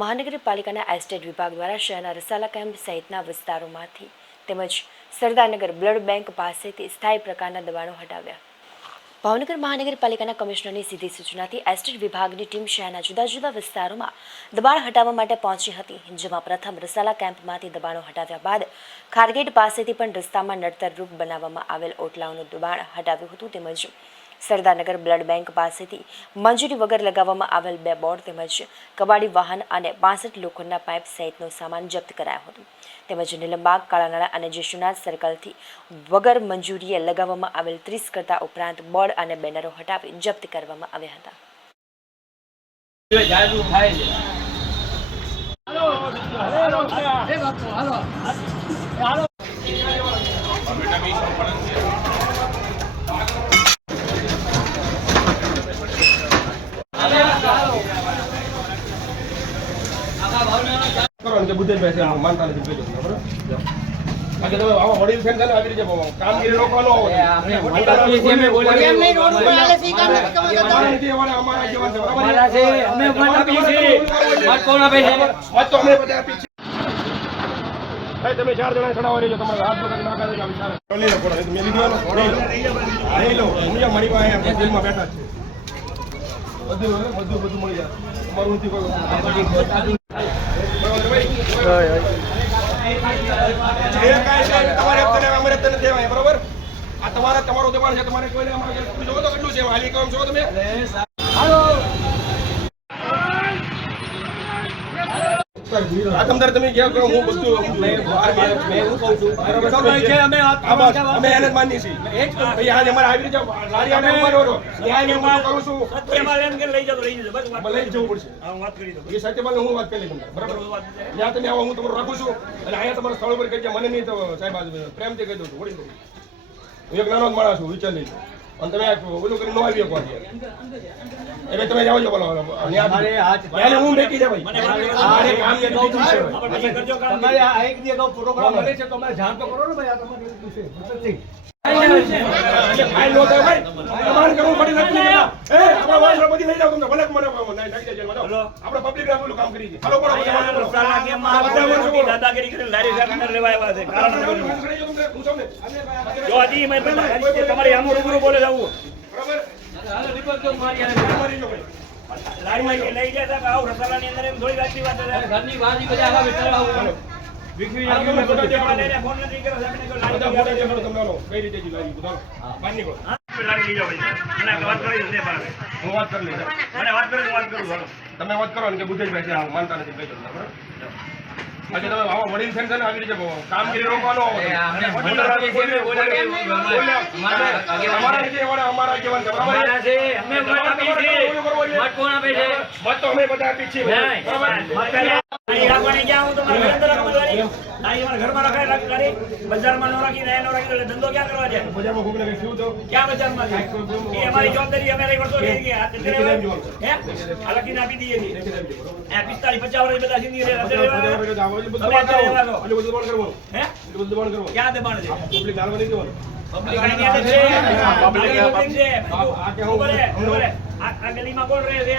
મહાનગરપાલિકાના એસ્ટેટ વિભાગ દ્વારા શહેરના રસાલા કેમ્પ સહિતના વિસ્તારોમાંથી તેમજ સરદારનગર બ્લડ બેંક પાસેથી સ્થાયી પ્રકારના દબાણો હટાવ્યા. ભાવનગર મહાનગરપાલિકાના કમિશનરની સીધી સૂચનાથી એસ્ટેટ વિભાગની ટીમ શહેરના જુદા જુદા વિસ્તારોમાં દબાણ હટાવવા માટે પહોંચી હતી, જેમાં પ્રથમ રસાલા કેમ્પમાંથી દબાણો હટાવ્યા બાદ ખારગેટ પાસેથી પણ રસ્તામાં નડતરરૂપ બનાવવામાં આવેલ ઓટલાઓનું દબાણ હટાવ્યું હતું તેમજ સરદારનગર બ્લડ બેંક પાસેથી મંજૂરી વગર લગાવવામાં આવેલ બે બોર્ડ તેમજ કબાડી વાહન અને પાસઠ લોખંડના પાઇપ સહિતનો સામાન જપ્ત કરાયો હતો. તેમજ નિલંબાગ કાળાનાળા અને જેશુનાથ સર્કલથી વગર મંજૂરીએ લગાવવામાં આવેલ ત્રીસ કરતા ઉપરાંત બોર્ડ અને બેનરો હટાવી જપ્ત કરવામાં આવ્યા હતા. છે એમ માનતા નથી કહેજો બરાબર? બાકી તમે આવા વડીલ થઈને છે ને આવી રીતે કામગીરી ચાર જણા ચડાવવા રહેજો તમારે હાથ પકડી. લઈ લો, પડો. મેં લીધો લઈ લો. મારી પાસે બેઠા છે. બધું બધું બધું મળી જાય. તમારું નથી કોઈ જે કાંઈ છે તમારે દેવાય, બરોબર? આ તમારા તમારું દબાણ છે તમારે કોઈને જોવો તો કેટલું છે હાલી કામ છો તમે? તમે કરો હું બધું બહાર ગયા છું. બરાબર, સમય છે, અમે આ- હા, બસ, અમે એને જ માનીએ છીએ. ભાઈ, આજે અમારે આવી રીતે લારી આને ઊભા રહો. ન્યાય હું કરું છું. સત્યમાં એમ કે લઈ જાઓ, લઈ જાઓ. બસ વાત લઈ જવું પડશે. હું વાત કરી દઉં. એ સત્યપાલને હું વાત કરી તમને. બરાબર? ત્યાં તમે આવો હું તમારું રાખું છું. અને અહીંયા તમારા સ્થળ ઉપર કહી દે, મને નહીં તો સાહેબ પ્રેમથી કહી દઉં છું. વળી દઉં હું એક નાનો જ માણસ છું વિચાર લઈ અને તમે ઓલું કરીને ન આવી શકો એટલે તમે જાઓ છો બોલો ત્યાં હું બેઠી છે ભાઈ. મારે કામ. તમારે આ એક દિવસ પ્રોગ્રામ બને છે તો અમારે જાણ તો કરો ને ભાઈ આ તમારી છે. નો ના. રસાલા તમારી આમ રૂબરૂ બોલે આવું. ભાઈ. લારીમાં લઈ ગયા હતા આવું રસાલાની અંદર એમ થોડી વાત છે. ઘરની બહાર બધા આવા વિચાર હોય. વિખરી આ તમે ને ફોન નથી કર્યો ફોટા તમને. કઈ રીતે જી લાવી બતાવો. બહાર નીકળો. હા, લઈ જાઓ મને વાત કરી દે મારે. હું વાત કરી લઈશ મને વાત કરી વાત કરું હાલો. તમે વાત કરો ને કે બુદ્ધેશભાઈ છે આ માનતા નથી દો તમને, બરાબર બાકી તમે આવા વડીલ છે ને આવી રીતે કામગીરી રોકવાનો એ અમે મત આપીએ છીએ, અમે બોલાવીએ. અમારા- અમારા અમારા જેવા અમારા છે, અમે મત આપીએ છીએ. મત કોણ આપે છે? મત તો અમે બધા આપીએ છીએ બરાબર? બજારમાં ન રાખી, અહીંયા ન રાખી, એટલે ધંધો ક્યાં કરવા છે? બજારમાં કોકને કંઈ થયું તો ક્યાં બજારમાં એ અમારી જવાબદારી અમે લઈ વર્ષો લઈ ગયા. હે? લખીને આપી દઈએ છીએ. આ પિસ્તાળીસ, પચાસ વર્ષ બધા સિંધી રહે. તમે દબાણ કરવાનું. ક્યાં દબાણ છે? પબ્લિક હાલવા નહીં દેવાનું. પબ્લિક. પબ્લિક છે. રહે, રહે. આ ગલીમાં કોણ રહે છે?